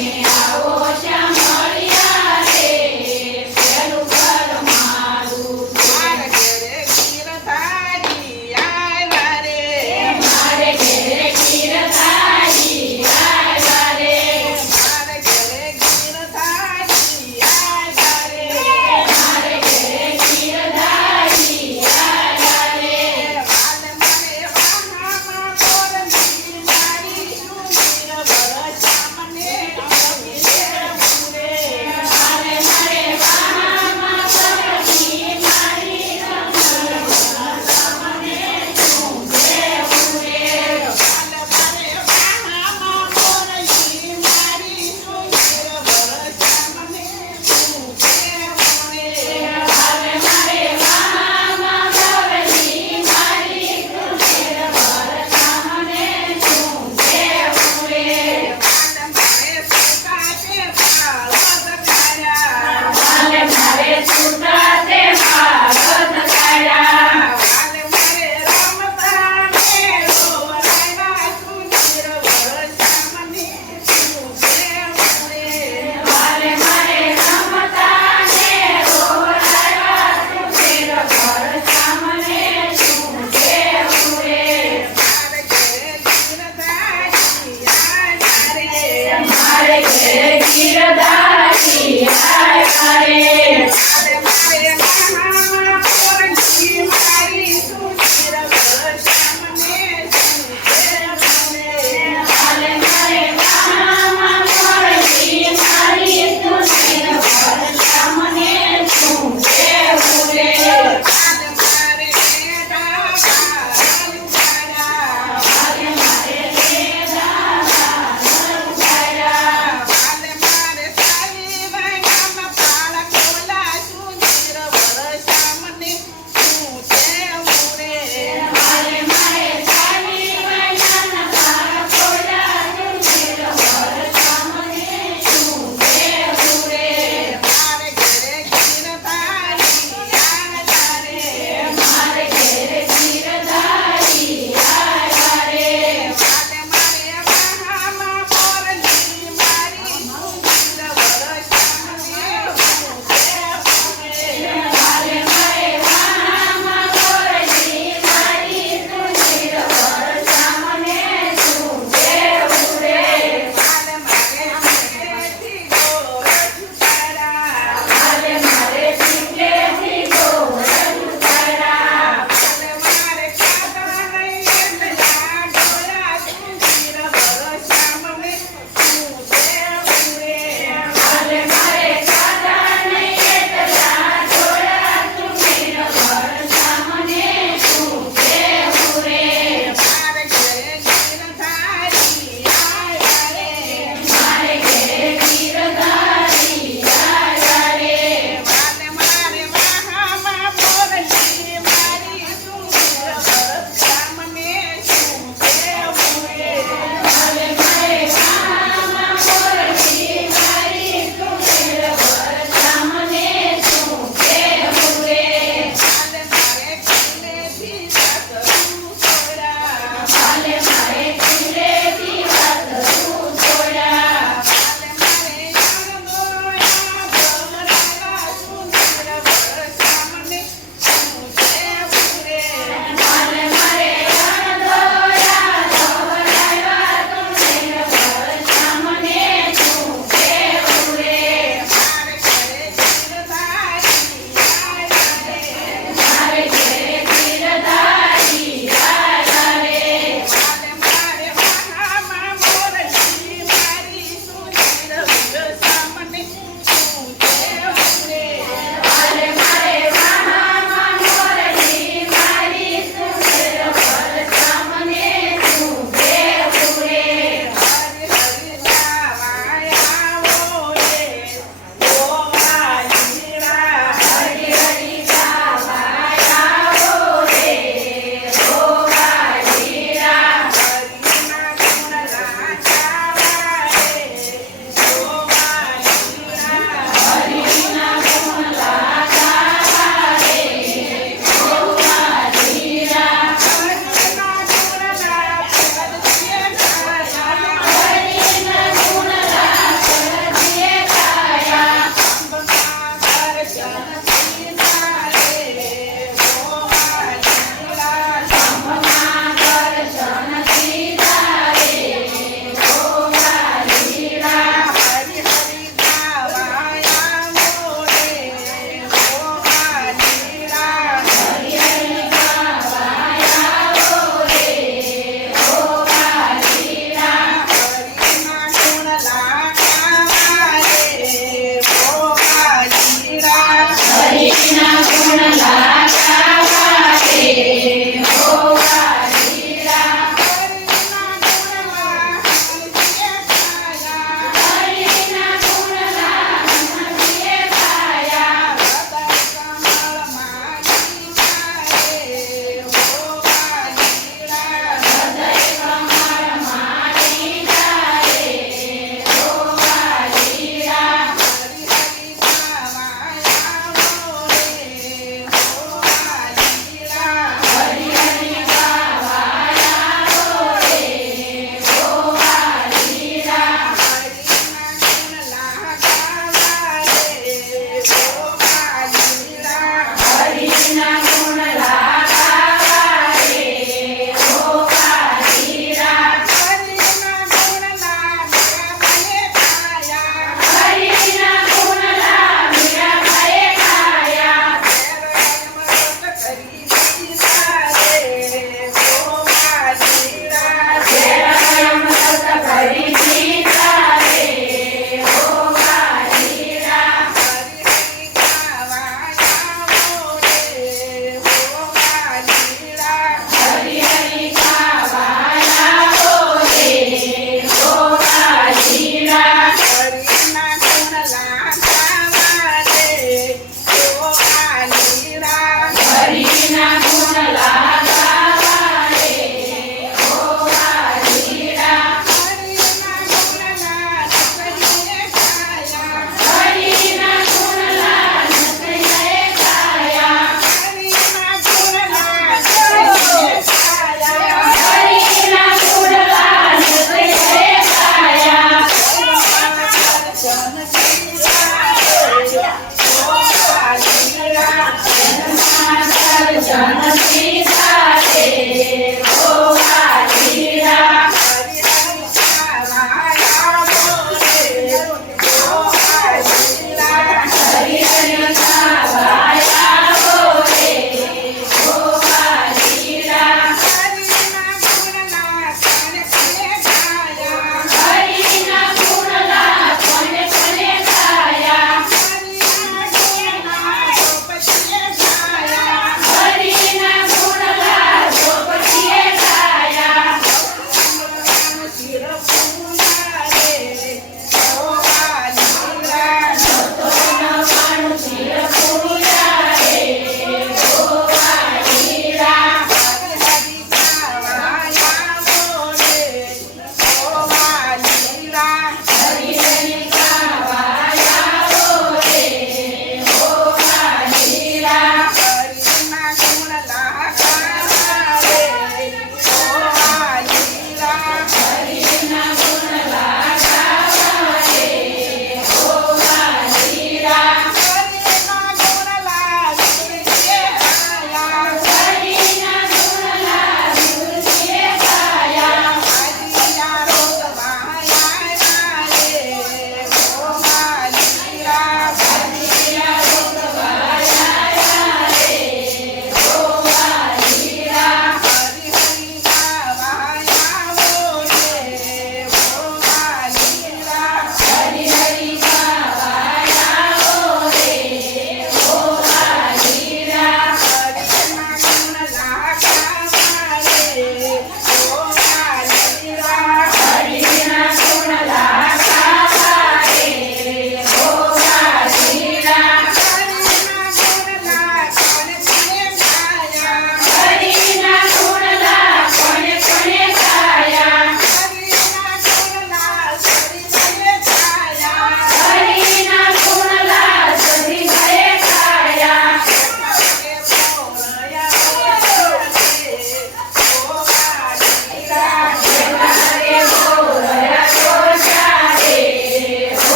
Yeah.